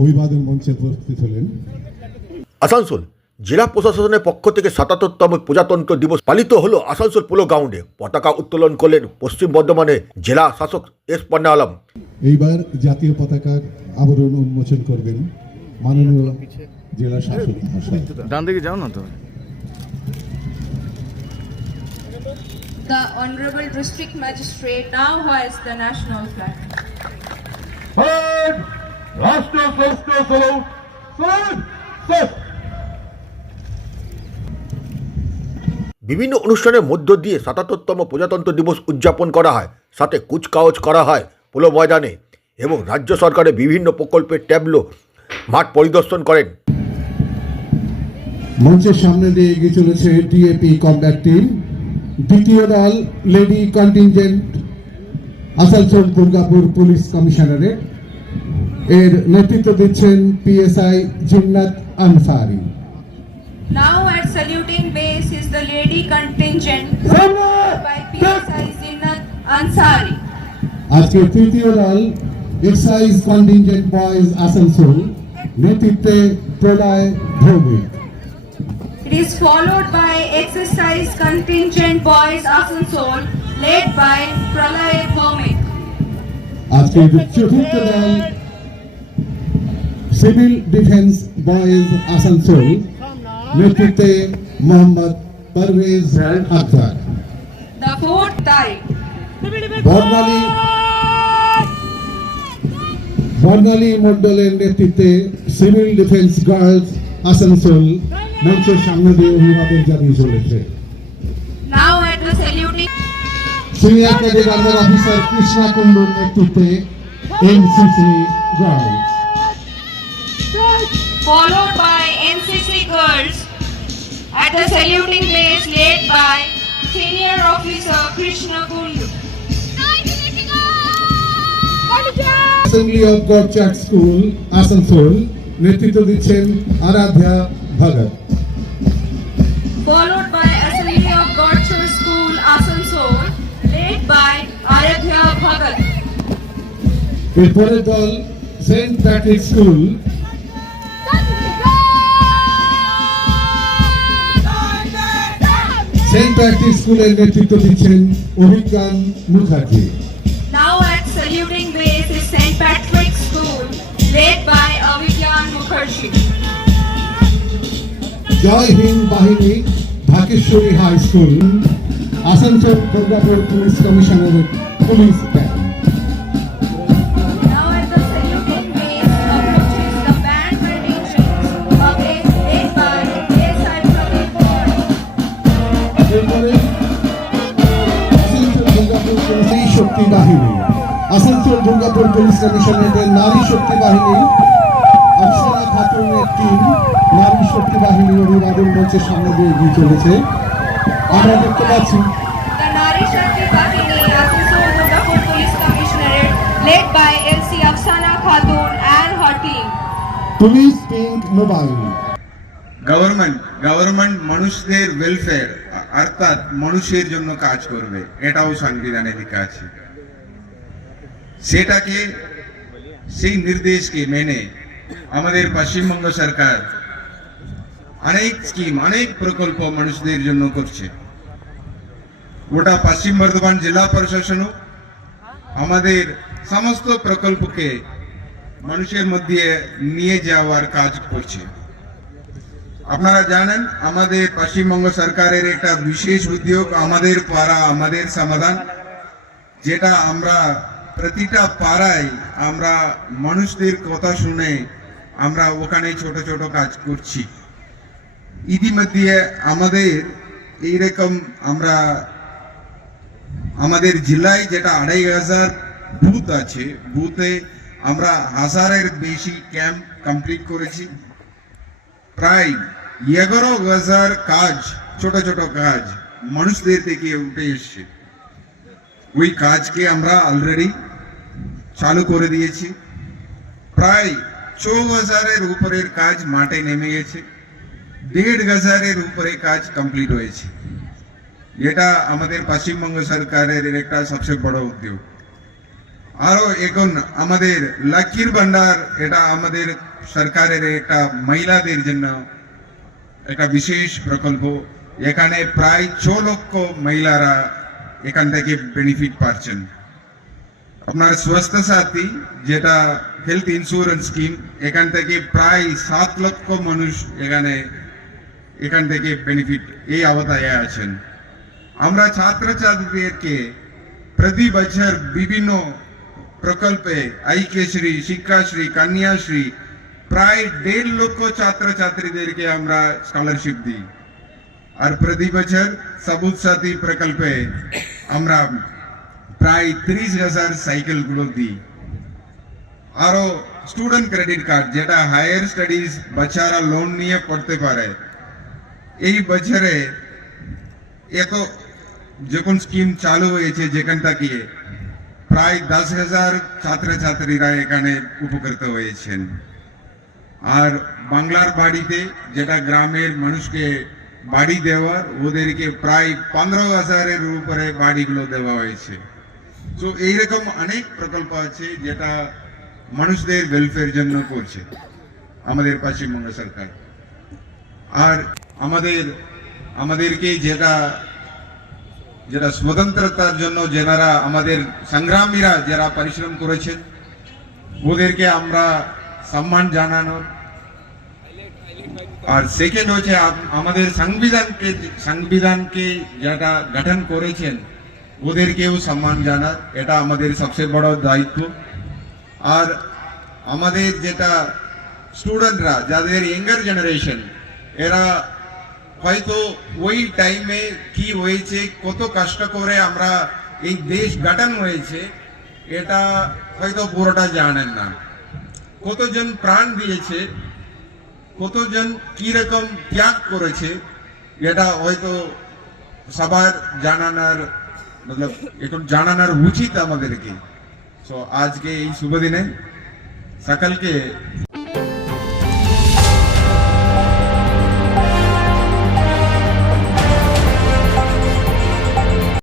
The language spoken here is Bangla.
অভিবাদন মঞ্চে উপস্থিত হলেন। আসানসোল জেলা প্রশাসনের পক্ষ থেকে ৭৭তম প্রজাতন্ত্র দিবস পালিত হলো আসানসোল পোলো গ্রাউন্ডে। পতাকা উত্তোলন করলেন পশ্চিম বর্ধমানের জেলা শাসক এস পন্না আলম। এইবার জাতীয় পতাকার আবরণ উন্মোচন করবেন মাননীয় জেলা শাসক মহাশয়। ডান দিকে যাও না তো। The Honorable District Magistrate now hoists the national flag. বিভিন্ন অনুষ্ঠানের মধ্য দিয়ে ৭৭তম প্রজাতন্ত্র দিবস উদযাপন করা হয়, সাথে কুচকাওয়াজ করা হয় পোলো ময়দানে এবং রাজ্য সরকারের বিভিন্ন প্রকল্পের ট্যাবলো মাঠ পরিদর্শন করেন। মঞ্চের সামনে দিয়ে এগিয়ে চলেছে ডিএপি কমব্যাট টিম। দ্বিতীয় দল lady contingent Asansol Durgapur police commissionerate, এর নেতৃত্ব দিচ্ছেন PSI Jinnat Ansari. Now at saluting base is the lady contingent by PSI Zinnat Ansari. আজকে তৃতীয় দল এক্সাইজ কন্টিনজেন্ট বয়েজ আসানসোল, নেতৃত্বে প্রলয় Bhowmik. It is followed by exercise contingent boys Asansol led by Pralay Bhomik. আজকে চতুর্থ দল সিভিল ডিফেন্স বয়েজ আসানসোল, নেতৃত্বে Mohammad Parvez Akhtar. The fourth type. বর্ণালী মন্ডলের নেতৃত্বে সিভিল ডিফেন্স গার্লস আসানসোল মঞ্চের সামনে দিয়ে অভিবাদন জানিয়ে চলেছে। Now at the saluting senior cadet under officer Krishna কুণ্ডুর নেতৃত্বে NCC girls, followed by NCC girls at the saluting base led by senior officer Krishna Kundu. Assembly of god church school Asansol, নেতৃত্ব দিচ্ছেন আরাধ্যা Bhagat. Followed by Assembly of God Church School Asansol led by Aradhya Bhagat. এরপরের দল Saint Patrick School, Saint Patrick স্কুলের নেতৃত্ব দিচ্ছেন অভিজ্ঞান Mukherjee. Now at saluting base is St. Patrick's School led by Avigyan Mukherjee. Jai Hind বাহিনী Dhakeshwari high school, Asansol Durgapur police commissionerate police band. Now at the saluting base approaches the band contingent of a led by SI Pradeep Kaur. এরপরে আসানসোল দুর্গাপুর নারী শক্তি বাহিনী, আসানসোল দুর্গাপুর পুলিশ কমিশনারেটের নারী শক্তি বাহিনী আফসানা খাতুনের টিম নারী শক্তি বাহিনীর অভিবাদন মঞ্চের সামনে দিয়ে এগিয়ে চলেছে। আমরা দেখতে পাচ্ছি The Nari Shakti Bahini Asansol Durgapur Police Commissionerate led by LC Afsana Khatun and her team. Police pink mobile. Government মানুষদের ওয়েলফেয়ার অর্থাৎ মানুষের জন্য কাজ করবে, এটাও সংবিধানে লেখা আছে। সেটাকে সেই নির্দেশকে মেনে আমাদের পশ্চিমবঙ্গ সরকার অনেক স্কিম, অনেক প্রকল্প মানুষদের জন্য করছে। গোটা পশ্চিম বর্ধমান জেলা প্রশাসনও আমাদের সমস্ত প্রকল্পকে মানুষের মধ্যে নিয়ে যাওয়ার কাজ করছে। আপনারা জানেন আমাদের পশ্চিমবঙ্গ সরকারের একটা বিশেষ উদ্যোগ আমাদের পাড়া আমাদের সমাধান, যেটা আমরা প্রতিটা পাড়ায় আমরা মানুষদের কথা শুনে আমরা ওখানে ছোট ছোট কাজ করছি। ইতিমধ্যে আমাদের এইরকম আমরা আমাদের জেলায় যেটা 2500 বুথ আছে, বুথে আমরা 1000-এর বেশি ক্যাম্প কমপ্লিট করেছি। প্রায় 11,000 কাজ, ছোট ছোট কাজ মানুষদের থেকে উঠে এসছে। ওই কাজকে আমরা অলরেডি চালু করে দিয়েছি। প্রায় 4,000-এর উপরের কাজ মাঠে নেমে গেছে, 1,500-এর উপরে কাজ কমপ্লিট হয়েছে। এটা আমাদের পশ্চিমবঙ্গ সরকারের একটা সবচেয়ে বড় উদ্যোগ। আরো এখন আমাদের লক্ষ্মীর ভান্ডার, এটা আমাদের সরকারের একটা মহিলাদের জন্য একটা বিশেষ প্রকল্প। এখানে প্রায় 6 লক্ষ মহিলারা এখান থেকে বেনিফিট পাচ্ছেন। আপনার স্বাস্থ্য সাথী যেটা হেলথ ইন্স্যুরেন্স স্কিম, এখান থেকে প্রায় 7 লক্ষ মানুষ এখান থেকে বেনিফিট এই আওতায় আছেন। আমরা ছাত্রছাত্রীদেরকে প্রতি বছর বিভিন্ন প্রকল্পে ঐক্যশ্রী, শিক্ষাশ্রী, কন্যাশ্রী প্রায় 1.5 লক্ষ ছাত্রছাত্রীদেরকে আমরা স্কলারশিপ দিই। আর প্রতি বছর সবুজ সাথী প্রকল্পে আমরা প্রায় 30,000 সাইকেল গুলো দিই। আরো স্টুডেন্ট ক্রেডিট কার্ড, যেটা হায়ার স্টাডিজ বাচ্চারা লোন নিয়ে পড়তে পারে, এই বছরে এত যখন স্কিম চালু হয়েছে যেখান থেকে প্রায় 10,000 ছাত্রছাত্রীরা এখানে উপকৃত হয়েছেন। আর বাংলার বাড়িতে, যেটা গ্রামের মানুষকে বাড়ি দেওয়ার, ওদেরকে প্রায় 15,000-এর উপরে বাড়িগুলো দেওয়া হয়েছে। তো এইরকম অনেক প্রকল্প আছে যেটা মানুষদের ওয়েলফেয়ার জন্য করছে আমাদের পশ্চিমবঙ্গ সরকার। আর আমাদেরকে যেটা স্বতন্ত্রতার জন্য যারা আমাদের সংগ্রামীরা যারা পরিশ্রম করেছেন, ওদেরকে আমরা সম্মান জানানোর। আর সেকেন্ড হচ্ছে আমাদের সংবিধানকে যেটা গঠন করেছেন, ওদেরকেও সম্মান জানার, এটা আমাদের সবচেয়ে বড় দায়িত্ব। আর আমাদের যেটা স্টুডেন্টরা, যাদের ইয়াঙ্গার জেনারেশন, এরা হয়তো ওই টাইমে কি হয়েছে, কত কষ্ট করে আমরা এই দেশ গঠন হয়েছে, এটা হয়তো পুরোটা জানেন না। কতজন প্রাণ দিয়েছে, কতজন কি রকম ত্যাগ করেছে, এটা হয়তো সবার জানানোর উচিত আমাদেরকে। তো আজকে এই শুভ দিনে সকলকে